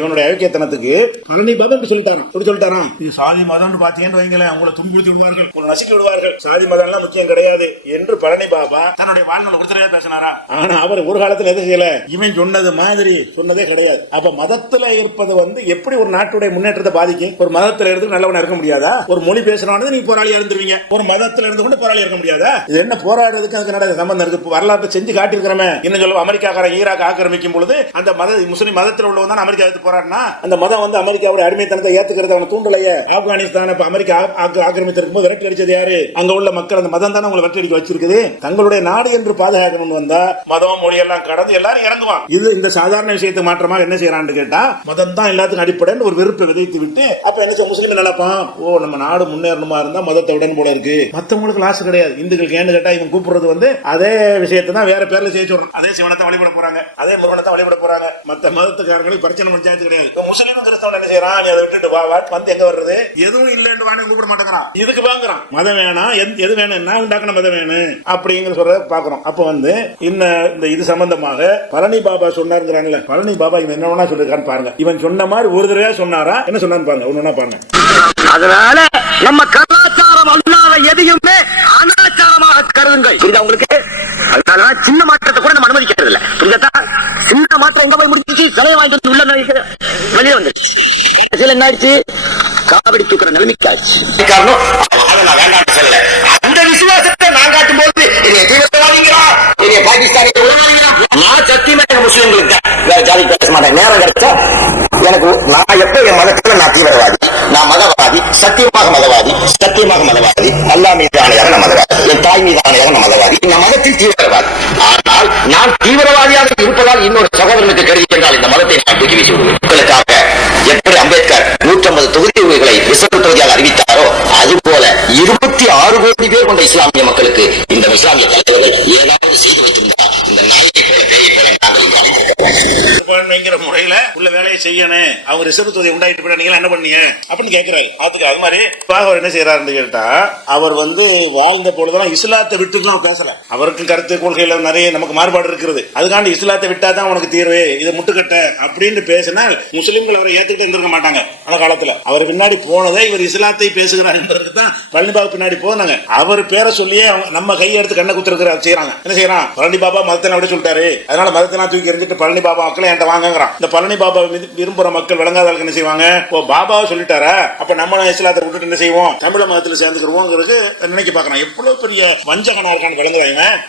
இவனுடைய அயோக்கியத்தனத்துக்கு பழனி பாபா சொல்லிட்டாராம், இது சாதி மதம் பாத்தீங்கன்னு வைங்களேன், உங்களை துன்புறுத்தி விடுவார்கள், உங்களை நசுக்கி விடுவார்கள், சாதி மதம் எல்லாம் முக்கியம் கிடையாது என்று பழனி பாபா தன்னுடைய வாழ்நாள் ஒருத்தரையா பேசினாரா? ஆனா அவர் ஒரு காலத்துல எது செய்யல, இவன் சொன்னது மாதிரி சொன்னதே கிடையாது. அப்ப மதத்துல இருப்பது எப்படி ஒரு நாட்டுடைய முன்னேற்றத்தை பாதிக்கும்? ஒரு மதத்துல இருந்து நல்லவனா இருக்க முடியாதா? ஒரு மொழி பேசுறவனது நீங்க போராளியா இருந்துருவீங்க, ஒரு மதத்துல இருந்து கொண்டு போராளியா இருக்க முடியாதா? இது என்ன போராடுறதுக்கு அதுக்கு நடக்க சம்பந்தம் இருக்கு? வரலாற்றை செஞ்சு காட்டிருக்கிறோமே. இன்னும் சொல்ல அமெரிக்காக்காரன் ஈராக் ஆக்கிரமிக்கும் பொழுது அந்த முஸ்லிம் மதத்தில் உள்ளவன் தான் அமெரிக்கா எடுத்து போராடினா, அந்த மதம் அமெரிக்காவுடைய அடிமைத்தனத்தை ஏத்துக்கிறது அவனை தூண்டலையே. ஆப்கானிஸ்தான் அமெரிக்கா ஆக்கிரமித்திருக்கும் போது விரட்டி அடிச்சது யாரு? அங்க உள்ள மக்கள். அந்த மதம் தானே உங்களை விரட்டி அடிக்க வச்சிருக்குது. தங்களுடைய நாடு என்று பாதுகாக்கணும் வந்தா மதம் மொழி எல்லாம் கடந்து எல்லாரும் இறங்குவான். இது இந்த சாதாரண விஷயத்துக்கு மாற்றமாக என்ன செய்யறான்னு கேட்டா, மதம் தான் எல்லாத்துக்கும் அடிப்படைன்னு ஒரு வெறுப்பை விதைத்து விட்டு அப்ப என்ன முஸ்லீம் நினைப்பான், ஓ நம்ம நாடு முன்னேறணுமா இருந்தா மதத்தை உடன் போல இருக்கு. மத்தவங்களுக்கு லாஸ் கிடையாது. இந்துக்களுக்கு ஏன்னு கேட்டா இவன் கூப்பிடுறது அதே விஷயத்தை தான் வேற பேர்ல செய்ய சொல்றான். அதே சிவனத்தை வழிபட போறாங்க, அதே முருகனத்தை வழிபட போறாங்க. மத்த மதத்துக்காரங்களுக்கு பிரச்சனை பஞ்சாயத்து கிடையாது. முஸ்லீம் கிறிஸ்தவன் என்ன செய்யறான், நீ அதை விட்டுட்டு வா வந்து எங்க வர்றது, எதுவும் இல்லைன்னு வாங்க கூப்பிட மாட்டேங்கிறான். இதுக்கு வாங்குறான். மதம் வேணாம், எது வேணும், நான் உண்டாக்கின மதம் வேணும் அப்படிங்கிற சொல்றத பாக்குறோம். அப்ப இந்த இது சம்பந்தமாக பழனி பாபா சொன்னாருங்கிறான்ல, பழனி பாபா இவன் என்ன சொல்லிருக்கான்னு பாருங்க. இவன் சொன்ன மாதிரி ஒரு தடவை சொன்னாரா, என்ன சொன்னான்னு பாருங்க, ஒண்ணு பாருங்க. அதனால நம்ம கலாச்சாரம் அல்லாத எதையுமே அனாச்சாரமாக கருதுங்கள். புரியுதா உங்களுக்கு? அதனால சின்ன மாற்றத்தை கூட நம்ம அனுமதிக்கிறது இல்ல. புரியுதா? சின்ன மாற்றம் எங்க போய் முடிச்சு கலையை வாங்கிட்டு உள்ள வெளியே வந்துருச்சு. என்ன ஆயிடுச்சு? காவடி தூக்குற நிலைமைக்கு ஆச்சு. காரணம் அதை நான் வேண்டாம் சொல்லல. அந்த விசுவாசத்தை நான் காட்டும் போது தீவிரவாதிகளா, பாகிஸ்தானிய உறவாதிகளா, நான் சத்தியமா எங்க முஸ்லிம்களுக்கு வேற ஜாதி பேச மாட்டேன். நேரம் கிடைச்சா எனக்கு நான் எப்ப என் மதத்துல நான் தீவிரவாதி, நான் மதவாதி, சத்தியமாக மதவாதி, அல்லா மீது ஆணையாக நான் மதவாதி, என் தாய் மீது ஆணையாக நான் மதவாதி, நான் மதத்தில் தீவிரவாதி. ஆனால் நான் தீவிரவாதியாக இருப்பதால் இன்னொரு சகோதரனுக்கு கருதி என்றால் இந்த மதத்தை நான் தூக்கி வீசி விடுவேன். உங்களுக்காக எப்படி அம்பேத்கர் 150 தொகுதிகளை ரிசர்வ் தொகுதியாக அறிவித்தாரோ அதுபோல 26 கோடி பேர் கொண்ட இஸ்லாமிய மக்களுக்கு இந்த இஸ்லாமிய தலைவர்கள் ஏதாவது செய்து வைத்திருந்தா இந்த நாயகை போல பேயை போல முறையில உள்ள வேலையை செய்யணும். அவங்க ரிசர்வ் தொகுதி உண்டாயிட்டு போய் நீங்க என்ன பண்ணீங்க அப்படின்னு கேட்கிறாரு. அது மாதிரி அவர் என்ன செய்யறாருன்னு கேட்டா, அவர் வாழ்ந்த பொழுதெல்லாம் இஸ்லாத்தை விட்டு பேசல. அவருக்கும் கருத்து கொள்கையில நிறைய நமக்கு மாறுபாடு இருக்கிறது. அதுக்காண்டி இஸ்லாத்தை விட்டாதான் உனக்கு தீர்வு, இதை முட்டுக்கட்ட அப்படின்னு பேசினால் முஸ்லிம்கள் அவரை ஏத்துக்கிட்டு இருந்திருக்க மாட்டாங்க. அந்த காலத்துல அவர் பின்னாடி போனதே இவர் இஸ்லாத்தை பேசுகிறார் என்பதற்கு தான் பழனி பாபா பின்னாடி போனாங்க. அவர் பேரை சொல்லியே நம்ம கையை எடுத்து கண்ணை குத்துருக்கிறார் செய்யறாங்க. என்ன செய்யறான், பழனி பாபா மதத்தை அப்படி சொல்லிட்டாரு, அதனால மதத்தை தூக்கி எறிஞ்சிட்டு பழனி பாபா மக்களை என்கிட்ட வாங்குறான். இந்த பழனி பாபா விரும்புற மக்கள் விளங்காதவர்களுக்கு என்ன செய்வாங்க, ஓ பாபாவை சொல்லிட்டாரா, அப்ப நம்ம இஸ்லாத்தை விட்டுட்டு என்ன செய்வோம், தமிழ் மதத்தில் சேர்ந்துக்கிறோம் நினைக்க பாக்குறான். எவ்வளவு பெரிய வஞ்சகனா இருக்கான்னு விளங்குறாங்க.